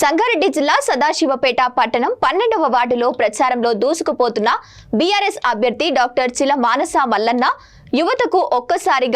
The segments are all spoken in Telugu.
సంగారెడ్డి జిల్లా సదాశివపేట పట్టణం 12వ వార్డులో ప్రచారంలో దూసుకుపోతున్న బీఆర్ఎస్ అభ్యర్థి డాక్టర్ చిల మానస మల్లన్న యువతకి ఒకసారి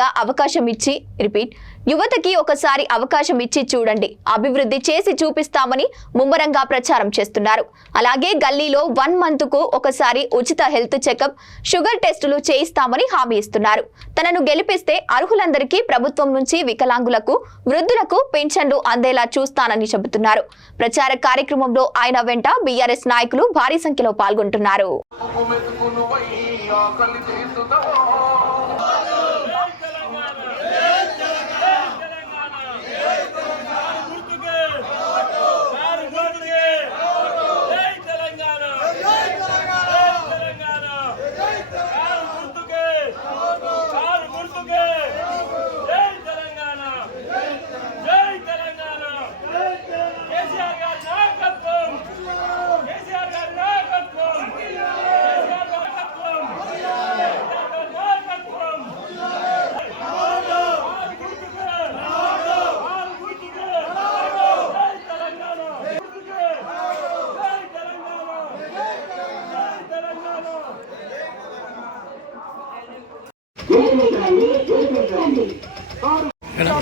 అవకాశం ఇచ్చి చూడండి, అభివృద్ధి చేసి చూపిస్తామని ముమ్మరంగా ప్రచారం చేస్తున్నారు. అలాగే గల్లీలో 1 మంత్ కు ఒకసారి ఉచిత హెల్త్ చెకప్, షుగర్ టెస్టులు చేయిస్తామని హామీ ఇస్తున్నారు. తనను గెలిపిస్తే అర్హులందరికీ ప్రభుత్వం నుంచి వికలాంగులకు, వృద్ధులకు పెన్షన్లు అందేలా చూస్తానని చెబుతున్నారు. ప్రచార కార్యక్రమంలో ఆయన వెంట బీఆర్ఎస్ నాయకులు భారీ సంఖ్యలో పాల్గొంటున్నారు.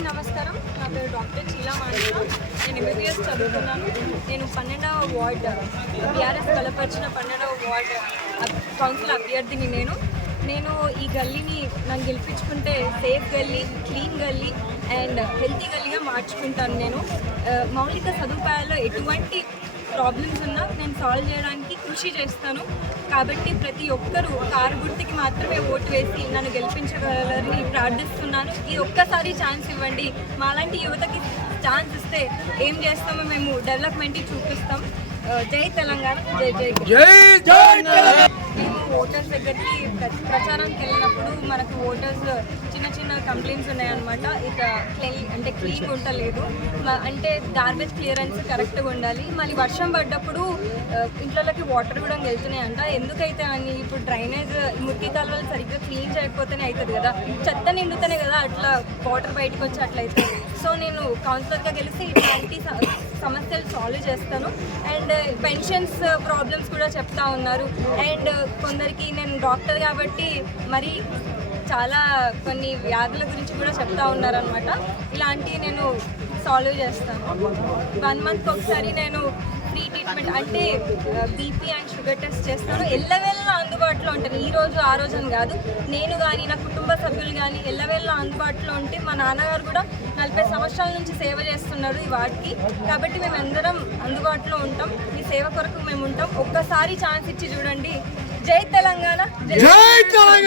నమస్కారం, నా పేరు డాక్టర్ చిల మానస. నేను ఎంబీబీఎస్ చదువుతున్నాను. నేను 12వ వార్డ్ బీఆర్ఎస్ బలపరిచిన 12వ వార్డ్ కౌన్సిల్ అభ్యర్థిని. నేను ఈ గల్లీని నన్ను గెలిపించుకుంటే సేఫ్ గల్లీ, క్లీన్ గల్లీ అండ్ హెల్తీ గల్లీగా మార్చుకుంటాను. నేను మౌలిక సదుపాయాల్లో ఎటువంటి ప్రాబ్లమ్స్ ఉన్నా నేను సాల్వ్ చేయడానికి కృషి చేస్తాను. కాబట్టి ప్రతి ఒక్కరూ కారు గుర్తుకి మాత్రమే ఓటు వేసి నన్ను గెలిపించగలరని ప్రార్థిస్తున్నాను. ఈ ఒక్కసారి ఛాన్స్ ఇవ్వండి. మాలాంటి యువతకి ఛాన్స్ ఇస్తే ఏం చేస్తామో మేము డెవలప్మెంట్కి చూపిస్తాం. జై తెలంగాణ, జై. మేము ఓటర్స్ దగ్గరికి ప్రచారానికి వెళ్ళినప్పుడు మనకు ఓటర్స్ చిన్న కంప్లైంట్స్ ఉన్నాయన్నమాట. ఇక క్లీన్ ఉండలేదు, అంటే గార్బేజ్ క్లియరెన్స్ కరెక్ట్గా ఉండాలి. మళ్ళీ వర్షం పడ్డప్పుడు ఇంట్లోకి వాటర్ కూడా వెళ్తున్నాయంట. ఎందుకైతే అని ఇప్పుడు డ్రైనేజ్ మురికి కాలువలు సరిగ్గా క్లీన్ చేయకపోతేనే అవుతుంది కదా, చెత్త నిండుతేనే కదా అట్లా వాటర్ బయటకు వచ్చి అట్లయితే. సో నేను కౌన్సిలర్గా గెలిచి ఇట్లాంటి సమస్యలు సాల్వ్ చేస్తాను. అండ్ పెన్షన్స్ ప్రాబ్లమ్స్ కూడా చెప్తా ఉన్నారు. అండ్ కొందరికి నేను డాక్టర్ కాబట్టి మరి చాలా కొన్ని వ్యాధుల గురించి కూడా చెప్తా ఉన్నారనమాట. ఇలాంటివి నేను సాల్వ్ చేస్తాను. 1 మంత్కి ఒకసారి నేను ఫ్రీ ట్రీట్మెంట్ అంటే బీపీ అండ్ షుగర్ టెస్ట్ చేస్తాను. ఎల్లవేళలా అందుబాటులో ఉంటాను. ఈ రోజు ఆ రోజు అని కాదు, నేను కానీ నా కుటుంబ సభ్యులు కానీ ఎల్లవేళలా అందుబాటులో ఉంటే. మా నాన్నగారు కూడా 40 సంవత్సరాల నుంచి సేవ చేస్తున్నారు ఈ వార్డుకి. కాబట్టి మేము అందరం అందుబాటులో ఉంటాం. ఈ సేవ కొరకు మేము ఉంటాం. ఒక్కసారి ఛాన్స్ ఇచ్చి చూడండి. జై తెలంగాణ, జై తెలంగాణ.